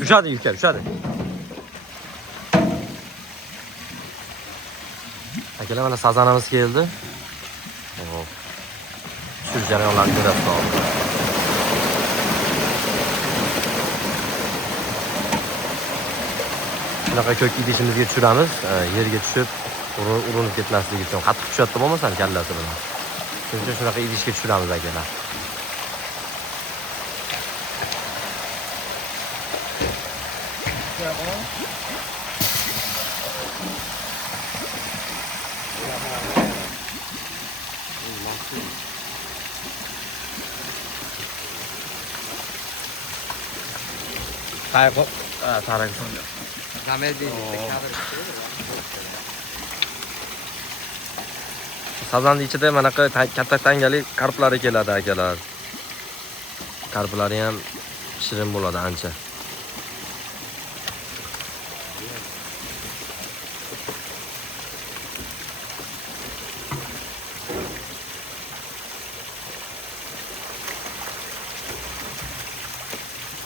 Düşadi yukarı, düşadi. Akalar mana sazanamiz keldi. Hop. Shu jarayonlarni ko'rasiz hozir. Shunaqa ko'k idishimizga tushiramiz, yerga tushib, urinib ketmasligi uchun. Qattiq tushadi bo'lmasam kallasi bilan. Shuning uchun shunaqa idishga tushiramiz akalar. Qayqo, tarak songa. Sazanning ichida mana katta tangali karplari keladi akalar. Karplari ham shirin bo'ladi ancha.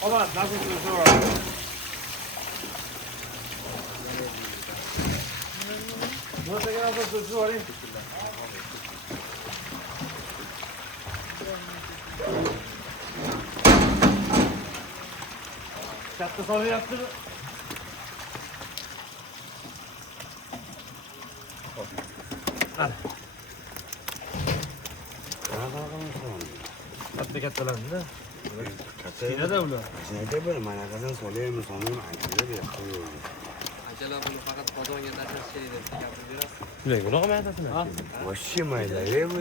Oba, nasılsın sonra? Burası gelen sözü var değil. Çattı sonra yaptı mı? Hadi. Katta kattalarında. Yine de öyle. Nede böyle manakadan söyleyeyim sonun acıları yapıyor. Acaba bunu fakat Polonya taşır şeydir. Biraz. Bilek bunu qilmaydi aslında. Vahşi mayları bu.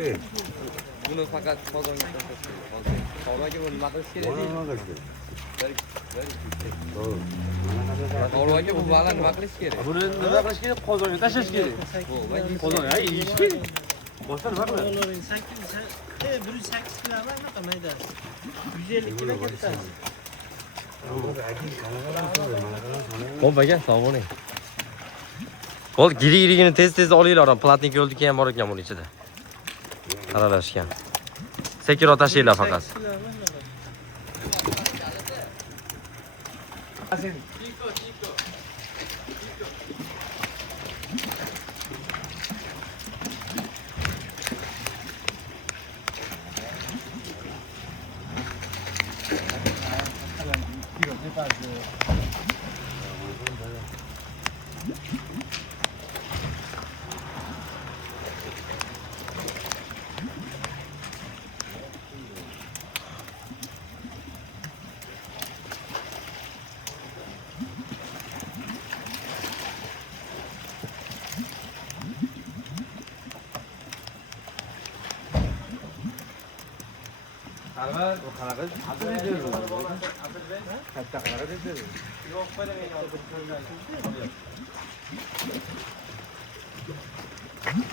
Bunu fakat Polonya taşır. Polonya bunu makış Bana değil. mı kaçtı? Doğru. Polonya bu balan makış gerek. Bunu ne kaç kere Polonya taşır kere. Polonya iyi iş kere. Boşver bak mı? Doların sanki sen 108 kilo var mı kamayda? 150 kilo katta. Hop aka, sog' bo'ling. Bo'ldi, giri-girigini tez-tez olinglar, platnik yo'ldiki ham bor ekan buning ichida. Aralashgan. Sekiro tashinglar faqat. Karvar, o kanadı adı ne diyor? Katta kanadı ne diyor? Yok böyle mi yaptın?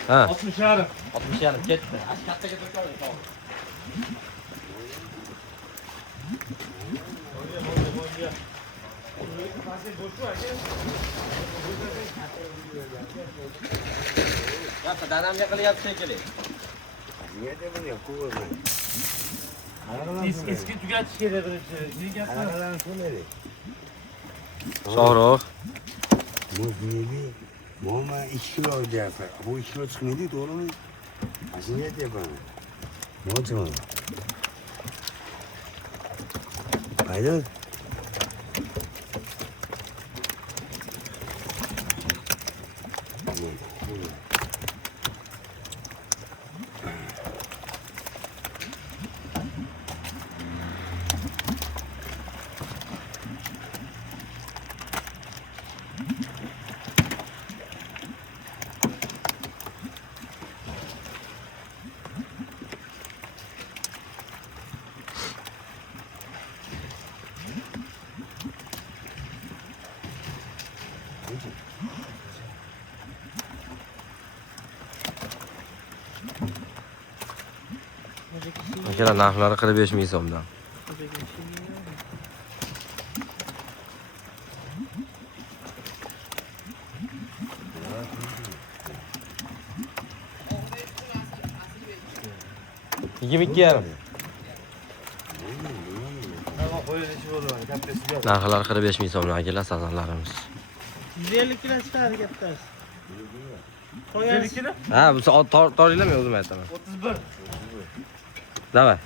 Ha, 60 yarım. 60 yarim ketdi. Katta getir kalın. Tamam. Yapsa dadamga qilyapti shekilli. Nede bunu yapıyor ben? Eski tüketiş kere birinci. Kanakadan söyledi. Shohruh. Muz neydi? Mama 2 kilo olacak. Bu 2 kilo çıkmadı doğru mu? Nasıl niyet yapalım? Ne oldu? Haydi. Akalar narxlari 45 ming so'mdan. Yigirma ikki yarim. Ama koyun içi olur. Kattesi yok. Narxlar 45 ming so'mdan akalar sazonlarimiz. 150 kilo chiqadi kattasi. Qo'yasiz. Ha, bu toringlar men o'zim aytaman. 31. Davay.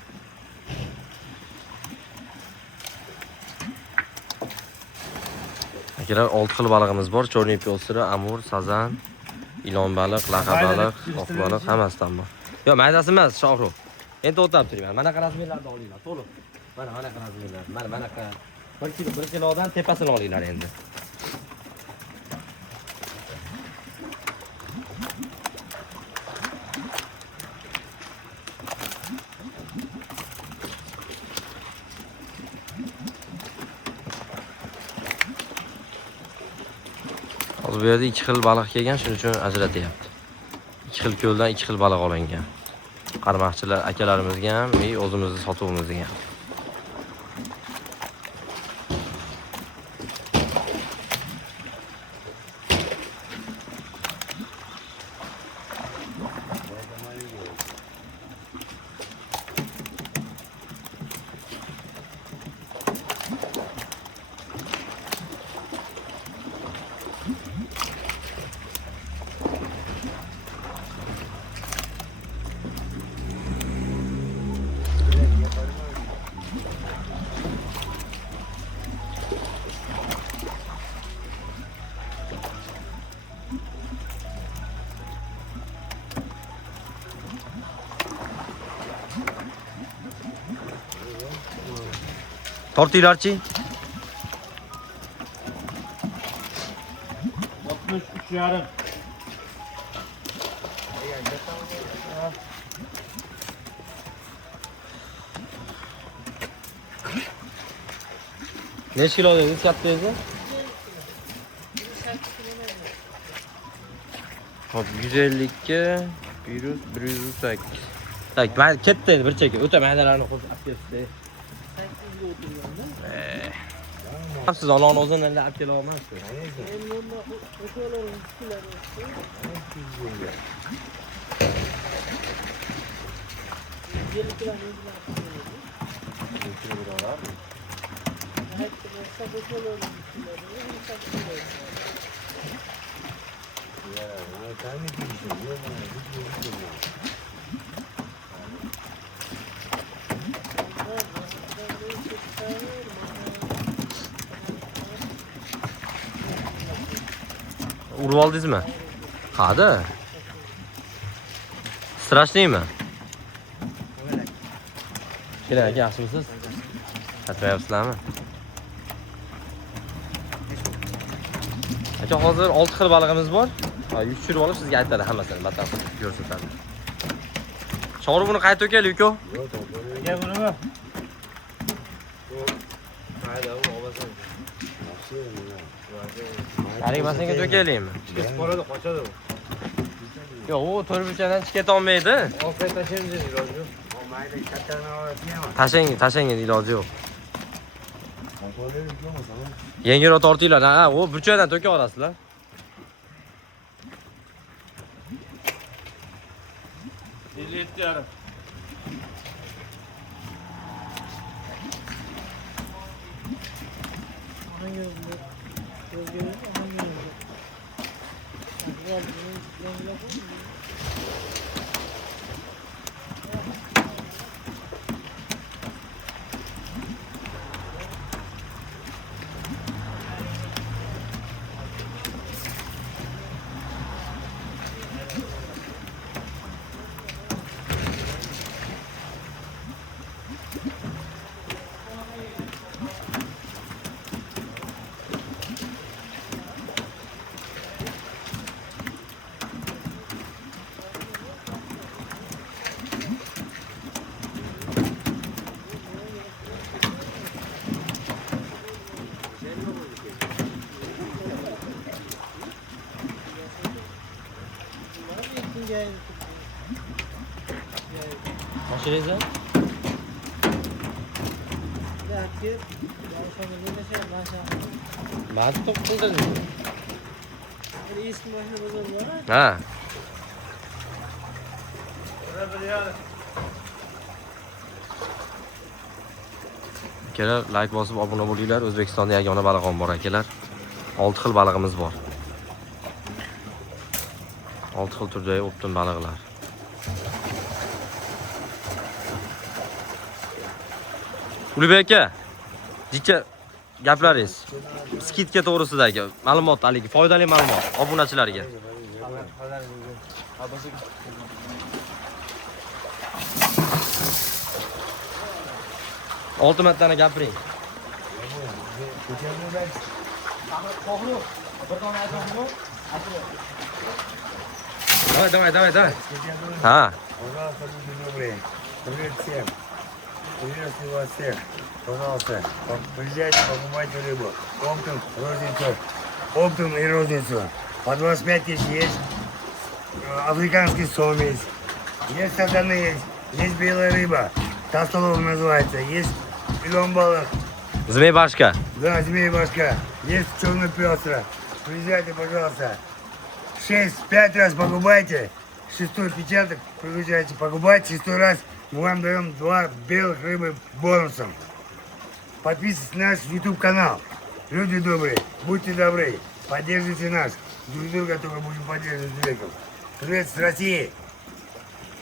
Akalar 6 xil balig'imiz bor. Chorniy pyosiri, amur, sazan, ilon baliq, laqa baliq, oq baliq hammasidan bor. Yo'q, maydasi emas, Shohrux. Endi o'tab turibman. Mana razmerlarni olinglar, to'liq. Mana razmerlar. Mana 1 kilodan tepasini olinglar endi. Hozir bu yerda 2 xil baliq kelgan, shuning uchun ajratyapti. 2 xil ko'ldan 2 xil baliq olingan. Qarmoqchilar akalarimizga ham, o'zimizning sotuvimizga ham. Tortinglarchi? 63,5. Necha kilo dedingiz kattangizni? Hop, 152, 108. Tak, men katta edi bir cheka. O'ta maydalarni qo'shib olib kelibsiz. 8 ga o'tirganda. Siz oloni o'zini olib kela olmaysizku. Endi unda o'shalar kilolar. Urib oldingizmi? Qada. Strashniymi? Keling aka, yaxshimisiz? Aytmayapsizlarmi? Aka, hozir 6 xil balig'imiz bor. Yuk tushirib olib sizga aytadi hammasini, batafsil ko'rsatadi. Sho'ri buni qayta to'kaylik, uka. Aka bunimi? Qaraymasanga to'kaylikmi? Sporada qochadi u. Yo'q, u to'rtburchakdan chiqib olmaydi. Olqay tashlaymiz iloji yo'q. Mayda kattani olyapman. Tashlang, iloji yo'q. Yengilroq tortinglar. Ha, u burchakdan to'ka olasizlar. Yarim. Mashinangizmi? Ma'ni to'p qildingizmi? Eski mashina bozor bor. Ha. Akalar, like bosib obuna bo'linglar. O'zbekistonda yagona baliqxon bor akalar. 6 xil balig'imiz bor. 6 xil turdagi optim baliqlar. Ulubek aka, dikka gaplaringiz. Skidka to'g'risidagi ma'lumot, haligi foydali ma'lumot obunachilarga. Olti martani gapiring. Давай. Ha. Пожалуйста, люди добрые. Привет всем. Приветствую вас всех. Пожалуйста, приезжайте, покупайте рыбу. Оптом, розницу. Оптом и розницу. По 25 тысяч есть. Африканский сом есть. Есть сазаны, есть белая рыба. Толстолов называется. Есть балых. Zmey bashka. Да, змея башка. Есть черный песtra. Приезжайте, пожалуйста. 5 раз покупайте. 6-й печаток приезжайте покупать. 6-й раз мы вам даем 2 белых рыбы бонусом. Подписывайтесь на наш YouTube канал. Люди добрые, будьте добры. Поддержите нас. Друг друга только будем поддерживать с веком. Привет с России.